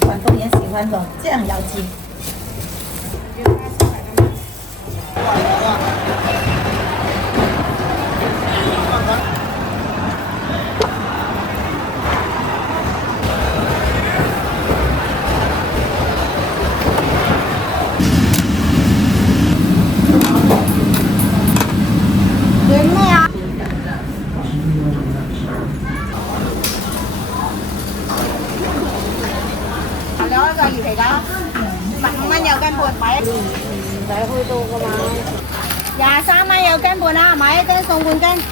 广东人喜欢的酱油鸡。原咩啊？有一個魚皮㗎，15蚊有斤半，買一。唔使開刀㗎嘛。23蚊有斤半啊，買一斤送半斤。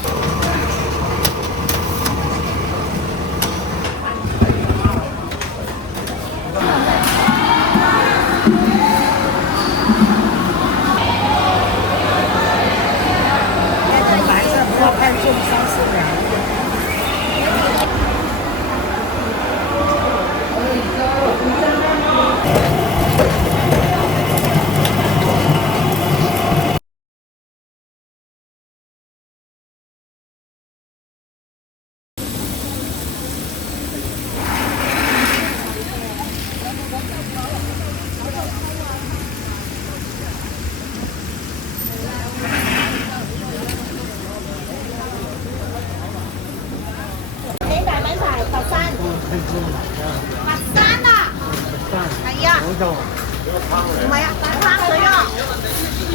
係啊，唔係啊，攤水啊，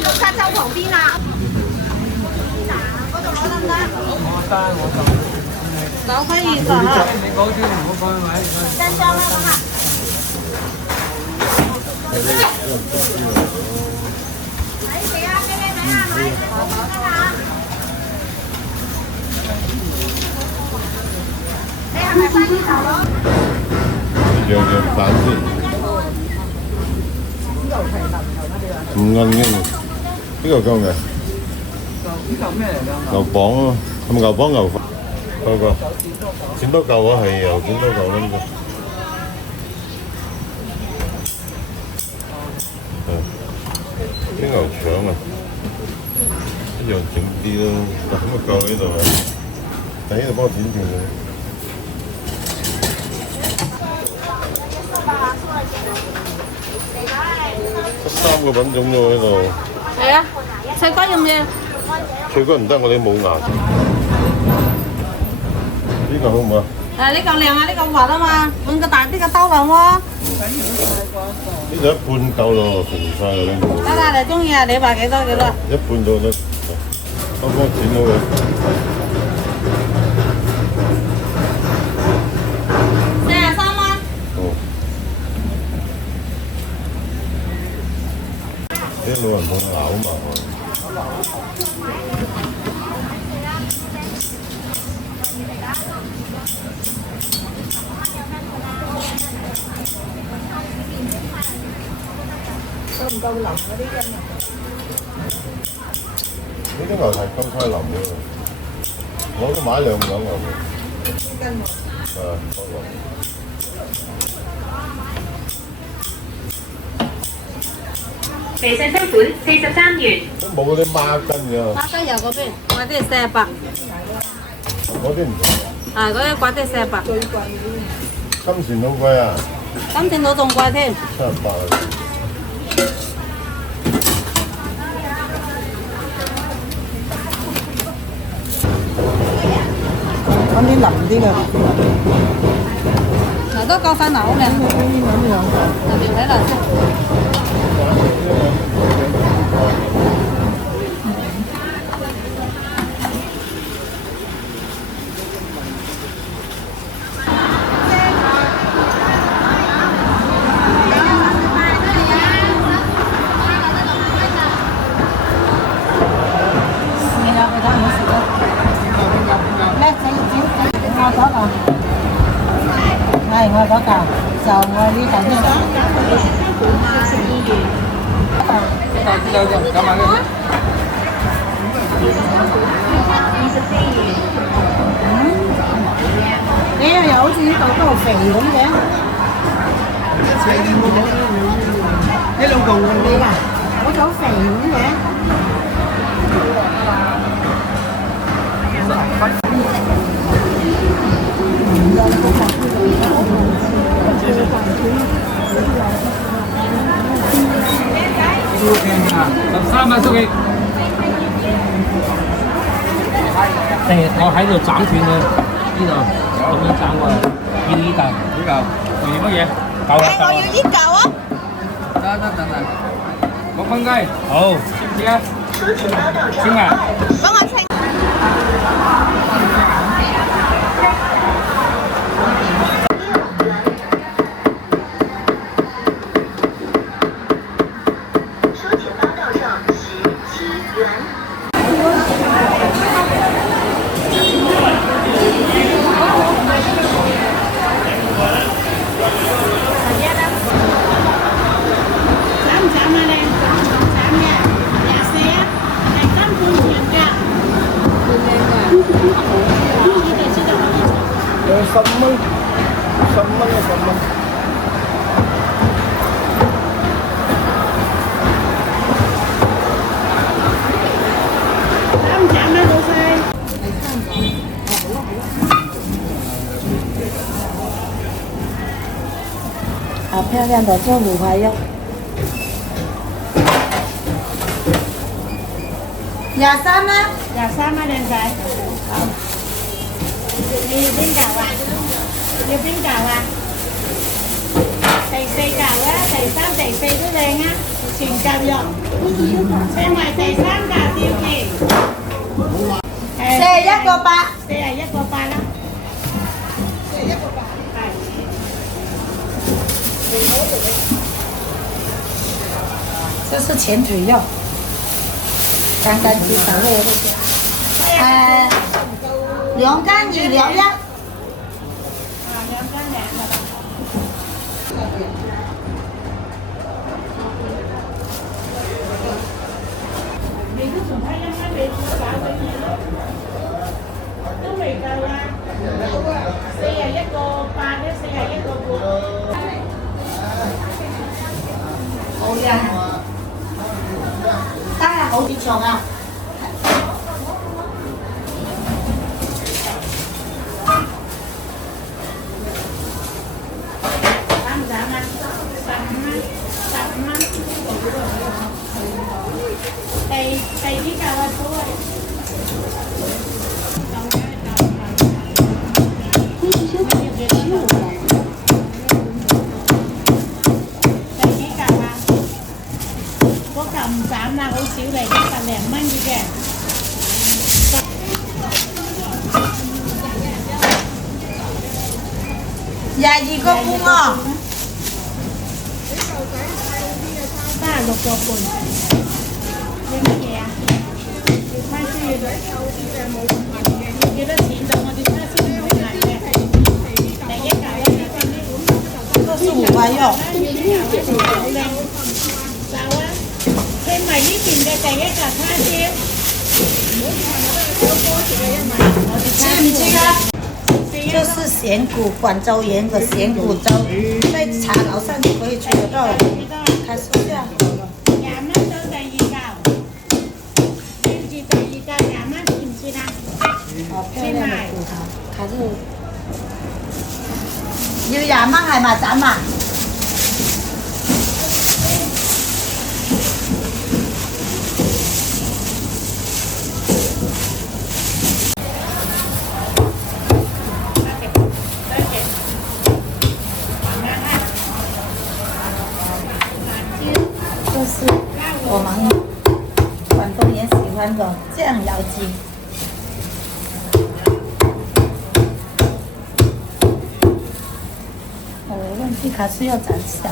綠沙洲旁邊啊，嗰度攞得唔得？攞可以㗎嚇。你嗰啲唔好放喺位。真裝啦咁啊！睇嚟啊，俾你睇下買好得啦。你係咪翻呢頭攞？樣樣蛋先。5蚊嘅，呢個夠未？呢嚿咩嚟㗎？牛磅啊，係咪牛磅牛飯？夠夠，錢都夠啊，係油錢都夠啦呢個。啲牛腸啊，一樣整啲咯，咁啊夠喺度啊，喺呢度幫我剪斷佢。3個品種喎喺度。係啊，脆骨要唔要？脆骨唔得，我哋冇牙。呢個好唔好啊？呢嚿靚啊，呢嚿滑啊嘛，換個大啲嘅刀量喎。呢度一半夠咯，平晒啦呢個。得啦，你中意啊，你話幾多幾多？一半到得，幫剪好佢。43蚊。哦。啲老人冇咬嘛。夠唔夠腍嗰啲筋啊？呢啲牛蹄咁快腍嘅，我都買2兩牛嘅。筋喎。多個。微信收款43元。都冇嗰啲孖筋㗎。孖筋有嗰邊，嗰啲係48。嗰啲唔同。嗰啲嗰啲48。最貴啲。金錢好貴啊！金錢佬仲貴添。78啊！揾啲腍啲嘅。嗱都夠晒嗱，好靚。特別睇嚟先。係我嗰嚿，就我呢嚿先。有就買嘅。又好似呢嚿都好肥咁嘅。呢兩嚿你㗎，好似好肥咁嘅。13蚊收幾？我喺度斬斷佢，呢度咁樣斬過嚟，要呢嚿，呢嚿，仲要乜嘢？夠啦，我要呢嚿啊！等。6蚊雞，好，知唔知啊？清啊！幫我清。好漂亮的做五花肉，23吗？23蚊靚仔。好。你要邊嚿啊？要邊嚿啊？第4嚿啊，第3、第4都靚啊，全嚿肉。稱為第3嚿吊皮。41個8， 41個8啦。41個8。係。这是前腿肉，干干净净的。2干2兩1。2斤2㗎啦。你都仲睇1蚊，你搞緊嘢咯？都未夠啊！41個8咧，41個半。好呀，當然好啲重啊！第幾嚿啊？所謂。唔斬啦，好少嚟，10零蚊嘅。22個半喎。36個半。你乜嘢啊？叉燒要幾多錢就我哋叉燒唔會賣嘅。第1嚿1都是五花肉。好靚。手啊！配埋呢邊嘅第1嚿叉燒。吃唔吃啊？就是咸骨，廣州人的咸骨粥，在茶樓上就可以吃得到。開始下。20蚊到第2嚿，跟住第2嚿20蚊，知唔知啦？好漂亮的骨頭，它是要20蚊係咪斬啊？就是我們廣東人喜歡的醬油雞。我忘記它是要斬小的。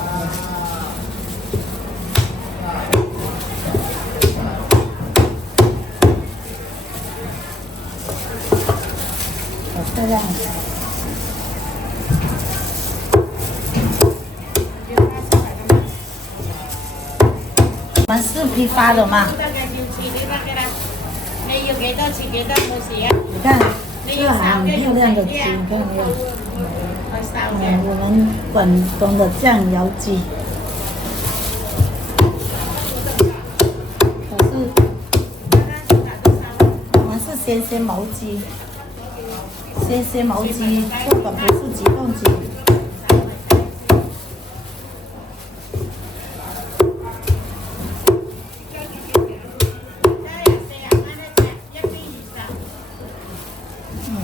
好漂亮。我們是批發的嘛？你要幾多錢幾多冇事啊？你看，這個很漂亮的雞，你看沒有？我們廣東的醬油雞，我們是鮮鮮毛雞，鮮鮮毛雞，這個不是幾磅雞。漂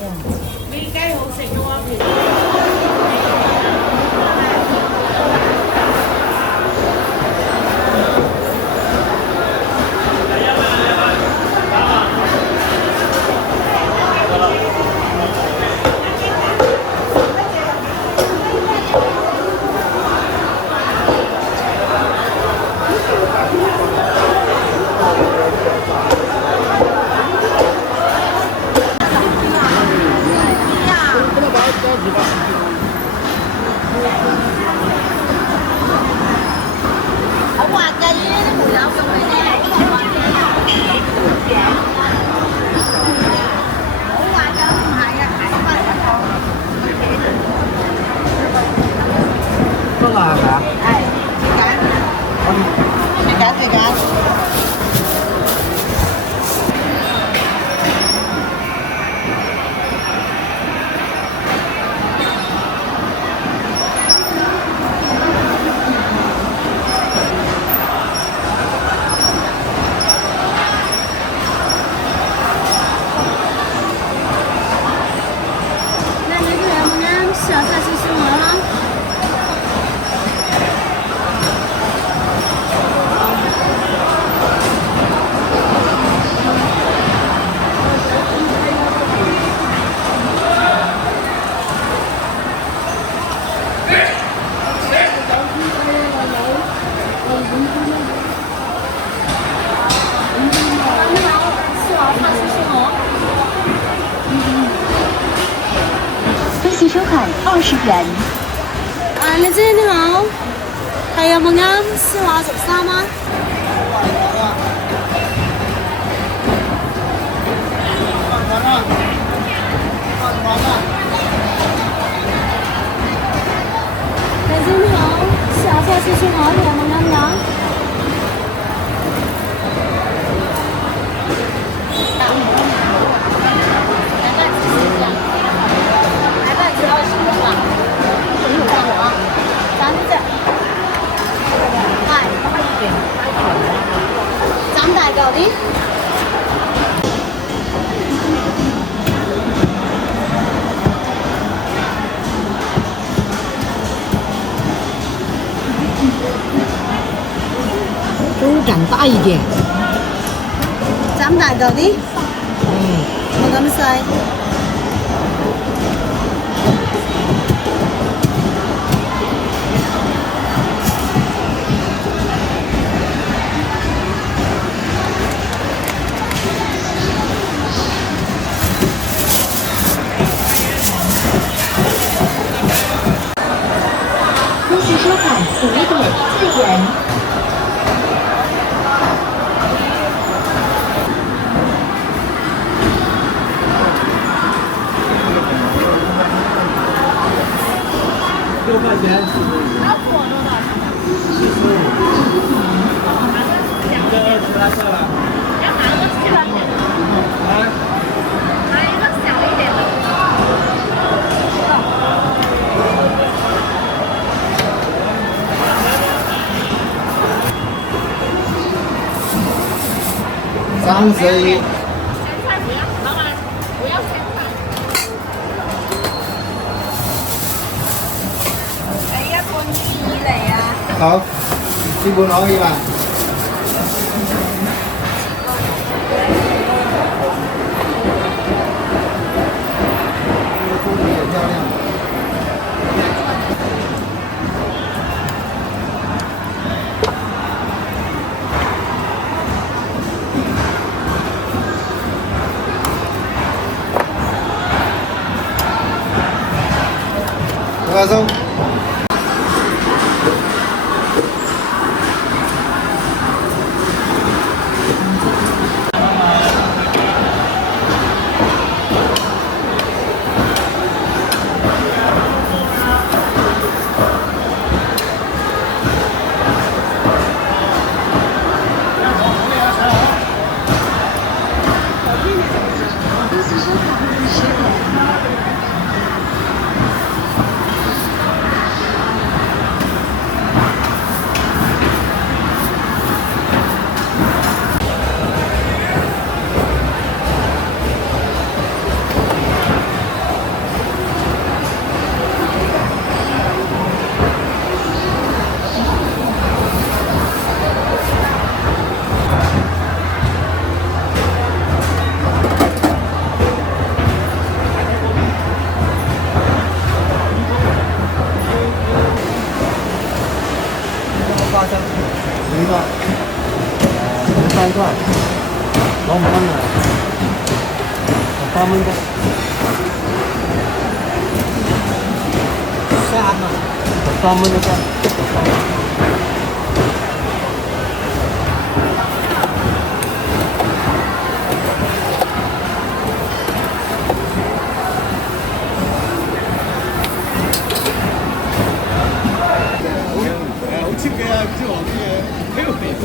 亮。呢雞好食嘅喎，好滑㗎，呢啲梅柳仲係咧，好滑㗎，唔係啊，睇翻嚟一個。得啦係咪啊？係，你揀。那你哋有冇啱試下睇少少我啦？分期收款20元。你姐你好，係有冇啱燒鴨13啊？你姐你好，試下睇少少我哋有冇啱㗎？斬大嚿啲。都长大一点。斬大嚿啲，冇咁細。分期收款5.4元。6块钱。这20来算了。31。好，基本可以啦。这个也漂亮。多少？蚊啫，13蚊一斤。好 cheap 嘅啊，唔知話啲嘢，呢個肥都。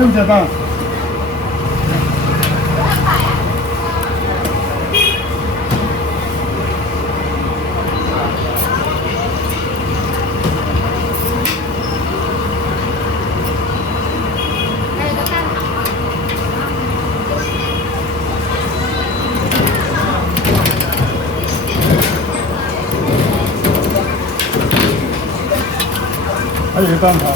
正着吧。还有办法。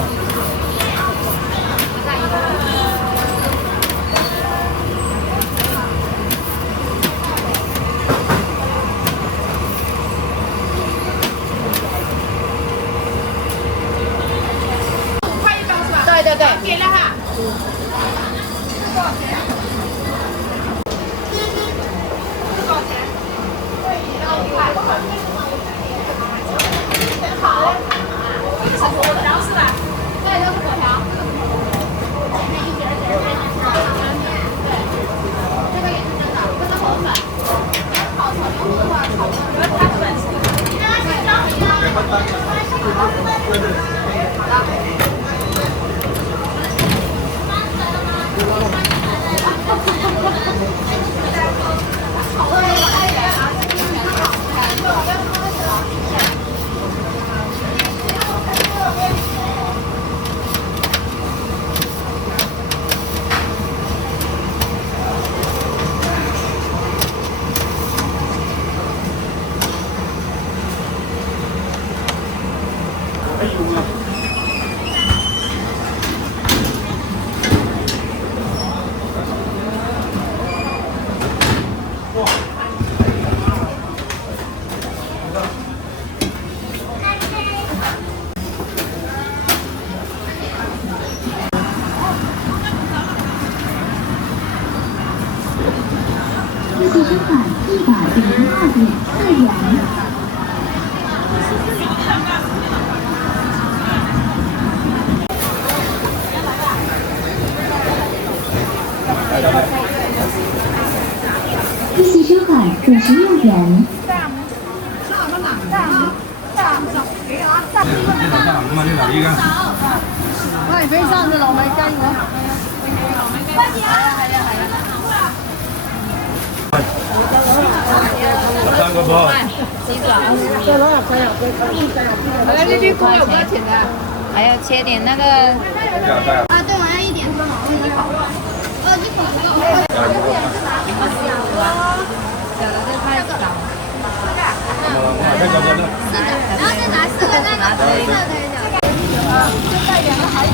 对对对，给了哈。自行车款102.4元。自行车款56元。喂，俾3隻糯米雞我。3個噃。呢啲菇有多少錢啊？还要切点那个。啊，对，我要1点。这口不够。小的这太少。然后再拿4个那个红色的一点。就带点的还有。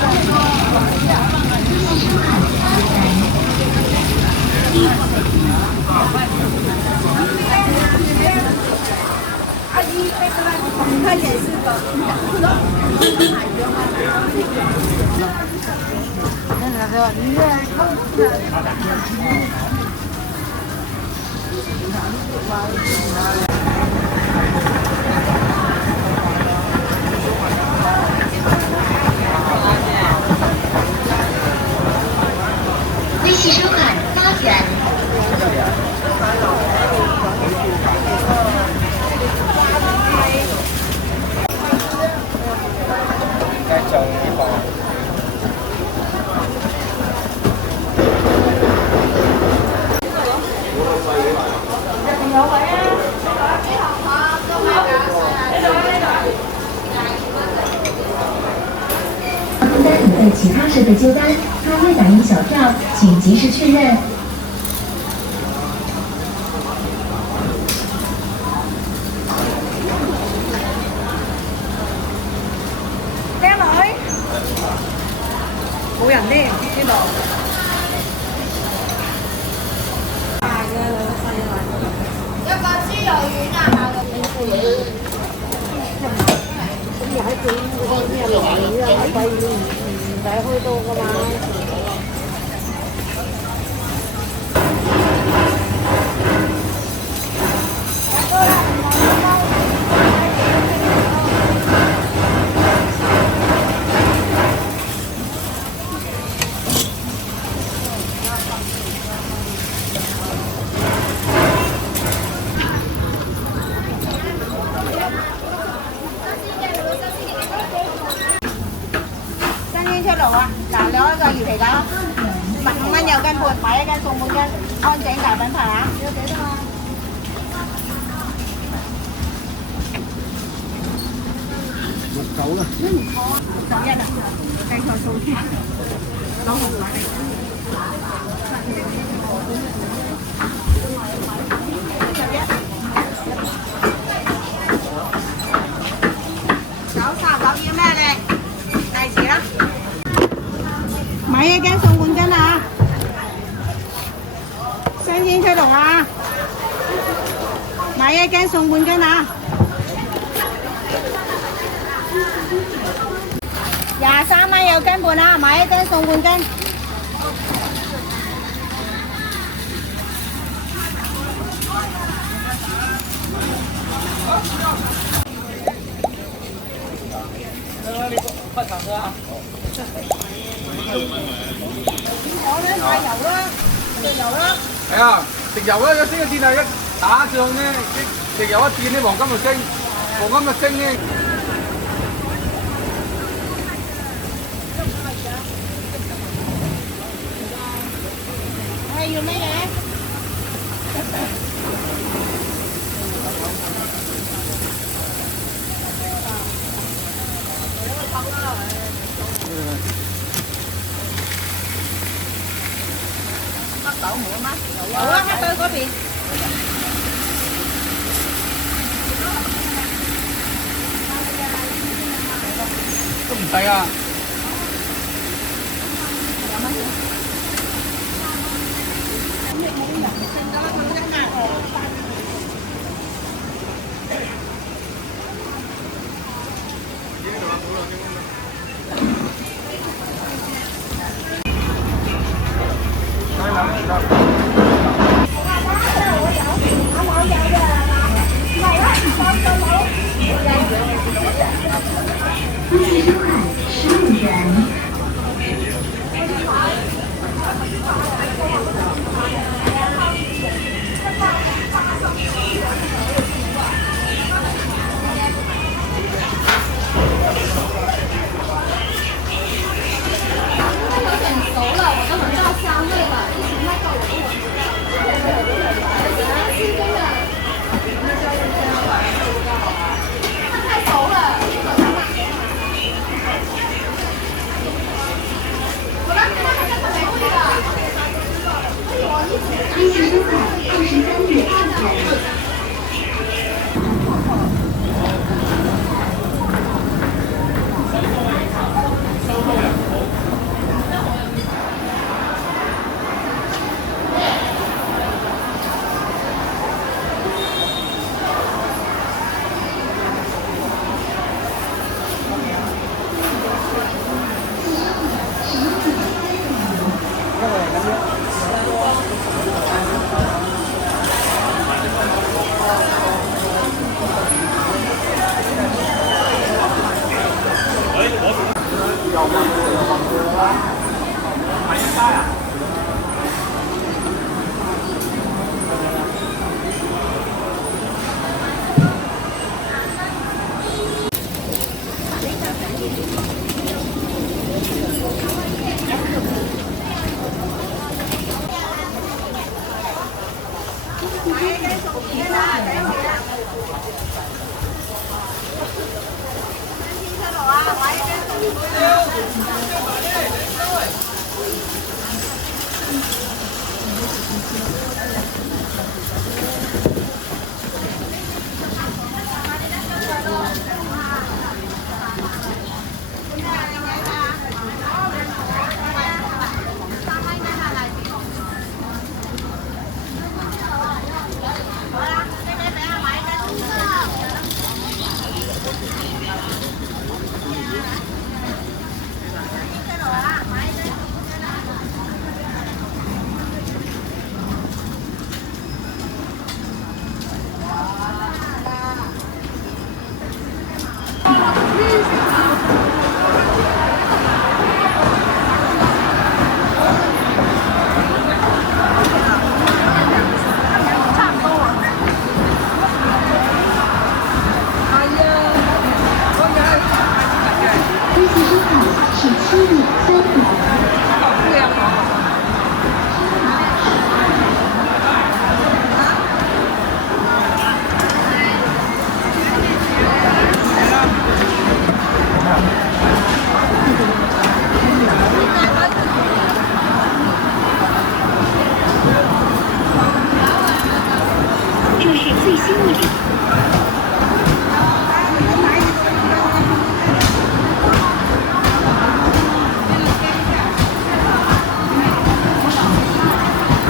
阿姨，你看也是的。微信收款8元。订单已被其他设备接单，他未打印小票，请及时确认。靚女，冇人呢呢度。一個豬肉丸啊！咁又喺整嗰啲咩龍魚啊、海龜魚唔使開刀噶嘛？新鮮出爐啊！嗱，兩個魚皮餃，15蚊有斤半，買1斤送半斤，安井大品牌啊！要幾多啊？69啦。61啊！計錯數添，9毫買嚟。91。939要咩咧？一斤送半斤啊！23蚊有斤半啊，買一斤送半斤。快上车啊！我咧買油啦，食油啦。係啊，食油咧，有升嘅戰係一打仗咧，食油一跌咧，黃金就升，黃金就升咧。係要咩嘢？黑豆冇嗎？有啊，黑豆嗰邊。都唔使啊！恭喜收看15元。恭喜收看23月2元。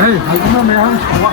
係咁樣未啊？好啊！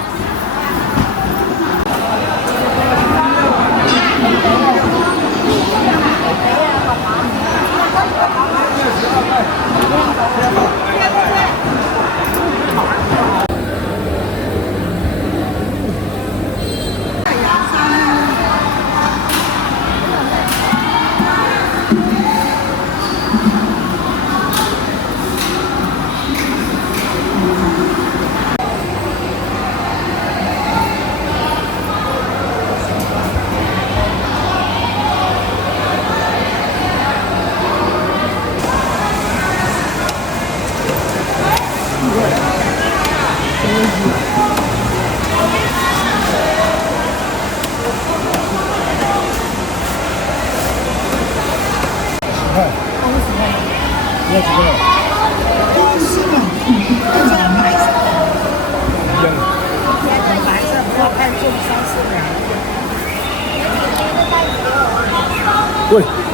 喂。